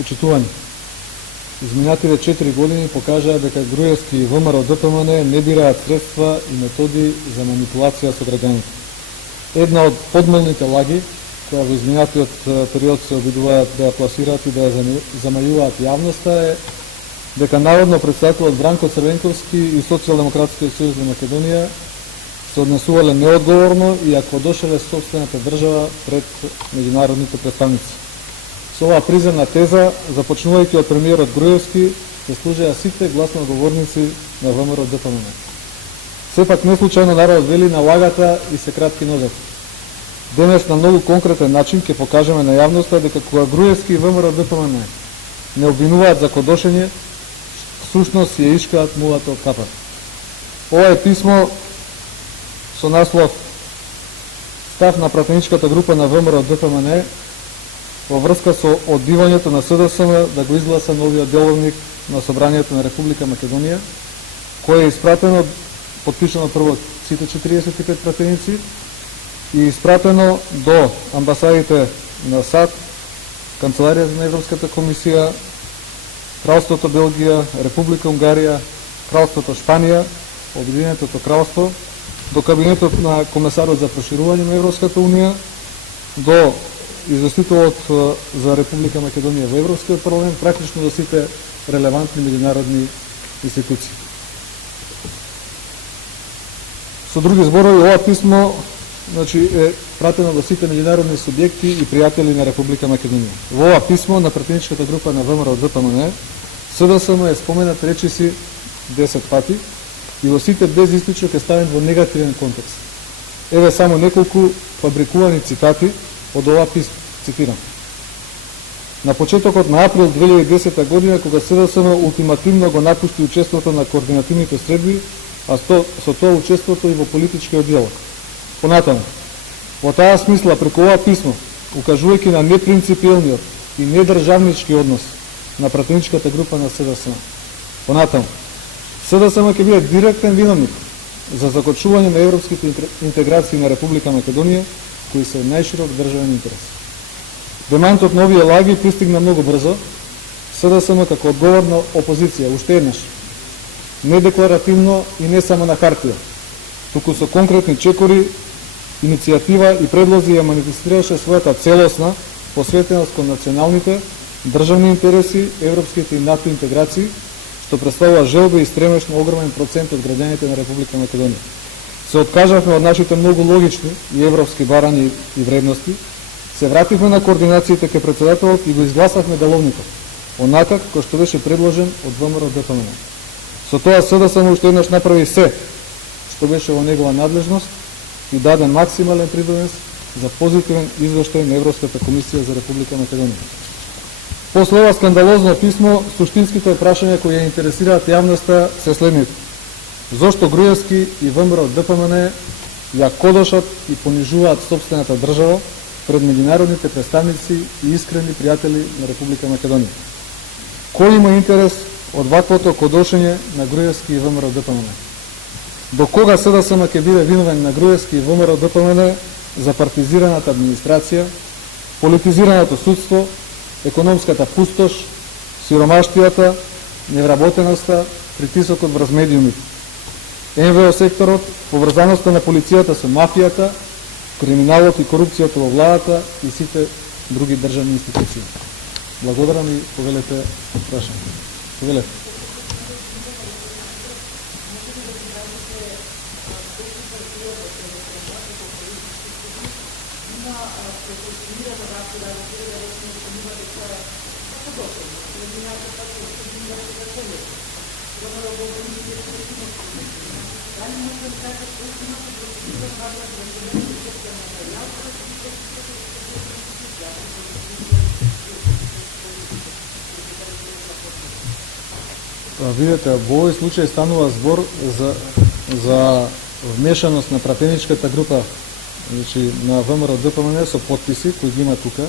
Почитување. Изминатите 4 години покажаа дека Груевски и ВМРО ДПМН не бираат средства и методи за манипулација со граѓаните. Една од подмолните лаги, која во изминатиот период се обидуваат да ја пласираат и да ја замајуваат јавноста, е дека наводно претседателот Бранко Црвенковски и Социјалдемократскиот сојуз на Македонија се однесувале неодговорно и ја квадошеле собствената држава пред меѓународните представници. Со оваа приземна теза, започнувајќи од премиерот Груевски, се служеа сите гласноговорници на ВМРО ДПМН. Сепак не случајно народот вели на лагата и се кратки нозете. Денес на многу конкретен начин ќе покажеме на јавноста дека кога Груевски и ВМРО ДПМН не обвинуваат за кодошење, всушност ја ишкаат мулата од капата. Ова е писмо со наслов став на пратеничката група на ВМРО ДПМН во врска со одбивањето на СДСМ да го изгласа новиот деловник на Собранието на Република Македонија, кој е испратено, подпишано прво сите 45 пратеници и испратено до амбасадите на САД, Канцеларија на Европската комисија, Кралството Белгија, Република Унгарија, Кралството Шпанија, Обединетото кралство, до кабинетот на комесарот за проширување на Европската унија, до известителот за Република Македонија во Европскиот парламент, практично до сите релевантни меѓународни институции. Со други зборови, ова писмо е пратено до сите меѓународни субјекти и пријатели на Република Македонија. Во ова писмо на пратеничката група на ВМРО ДПМН, СДСМ е споменат речиси 10 пати и во сите без истичок е ставен во негативен контекст. Еве само неколку фабрикувани цитати од ова писмо, цитирам. На почетокот на април 2010 година, кога СДСМ ултимативно го напушти учеството на координативните средби, а со тоа учеството и во политичкиот диалог. Понатаму, во таа смисла, преку ова писмо, укажувајќи на непринципиелниот и недржавнички однос на пратеничката група на СДСМ. Понатаму, СДСМ ќе биде директен виновник за закочување на европските интеграции на Република Македонија, кои се најширок државен интерес. Демантот на овие лаги пристигна многу брзо. СДСМ како одговорна опозиција, уште еднаш, не декларативно и не само на хартија, туку со конкретни чекори, иницијатива и предлози ја манифестираше својата целосна посветеност кон националните, државни интереси, европските и НАТО интеграции, што представува желба и стремеж на огромен процент од граѓаните на Република Македонија. Се откажавме од нашите многу логични и европски барања и вредности, се вративме на координациите кај претседателот и го изгласавме деловникот, онака како што беше предложен од ВМРО ДПМН. Со тоа СДСМ уште еднаш направи се што беше во негова надлежност и даде максимален придонес за позитивен извештај на Европската комисија за Република Македонија. После ова скандалозно писмо, суштинските прашања кои ја интересираат јавноста се следните. Зошто Груевски и ВМРО ДПМН ја кодошат и понижуваат собствената држава пред меѓународните представници и искрени пријатели на Република Македонија? Кој има интерес од ваквото кодошење на Груевски и ВМРО ДПМН? До кога СДСМ ќе биде виновен на Груевски и ВМРО ДПМН за партизираната администрација, политизираното судство, економската пустош, сиромаштијата, невработеноста, притисокот врз медиумите, НВО секторот, поврзаноста на полицијата со мафијата, криминалот и корупцијата во владата и сите други државни институции? Благодарам и повелете прашање. Повелете. Видете, во овој случај станува збор за вмешаност на пратеничката група, значи, на ВМРО ДПМН со подписи кои ги има тука,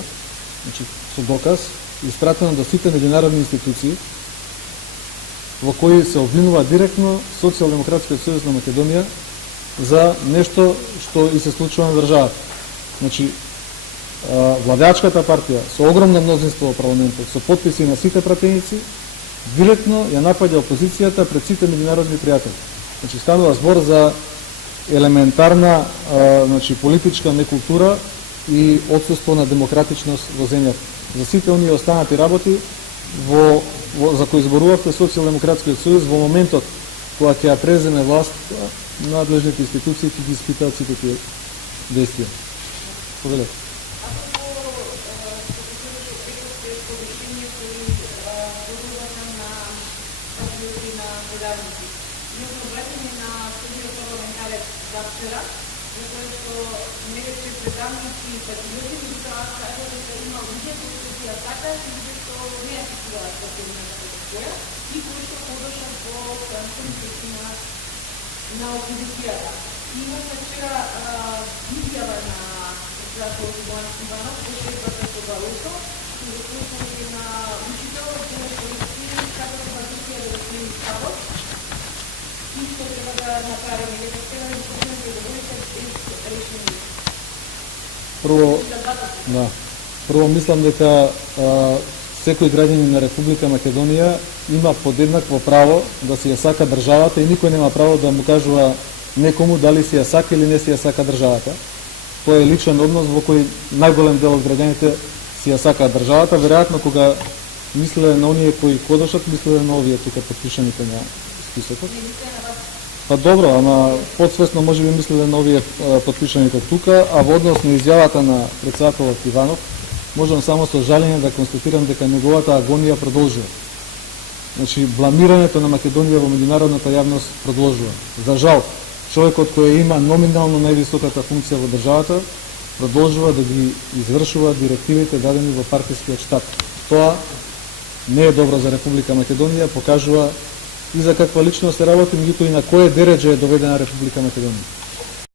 значи, со доказ, испратено до сите меѓународни институции, во кои се обвинува директно Социјалдемократскиот сојуз на Македонија за нешто што и се случува на државата. Значи, владеачката партија со огромно мнозинство во парламентот, со потписи на сите пратеници, директно ја напаѓа опозицијата пред сите меѓународни пријатели. Значи станува збор за елементарна значи политичка некултура и отсуство на демократичност во земјата. За сите оние останати работи за кои зборувавте Социјалдемократскиот сојуз во моментот кога ќе ја преземе власт, надлежните институции ќе ги испитаат сите тие действија. Повелете. на опозицијата. Имаше вчера изјава на председателот Бојан Иванов, беше избран со Галото, и го слушали на учител, дека користи како опозиција да смени Сабот, и што треба да направиме, дека треба да изгубиме преговорите без решение. Прво мислам дека секој граѓанин на Република Македонија има подеднакво право да си ја сака државата и никој нема право да му кажува некому дали си ја сака или не си ја сака државата. Тоа е личен однос во кој најголем дел од граѓаните си ја сака државата. Веројатно кога мислеле на оние кои кодошат, мислеле на овие тука подпишаните на списокот. Па добро, ама подсвесно можеби мислеле на овие подпишаните тука, а во однос на изјавата на председателот Иванов, можам само со жалење да констатирам дека неговата агонија продолжува. Значи, бламирањето на Македонија во меѓународната јавност продолжува. За жал, човекот кој има номинално највисоката функција во државата, продолжува да ги извршува директивите дадени во партискиот штаб. Тоа не е добро за Република Македонија, покажува и за каква личност се работи, меѓутоа и на кое дереđе е доведена Република Македонија.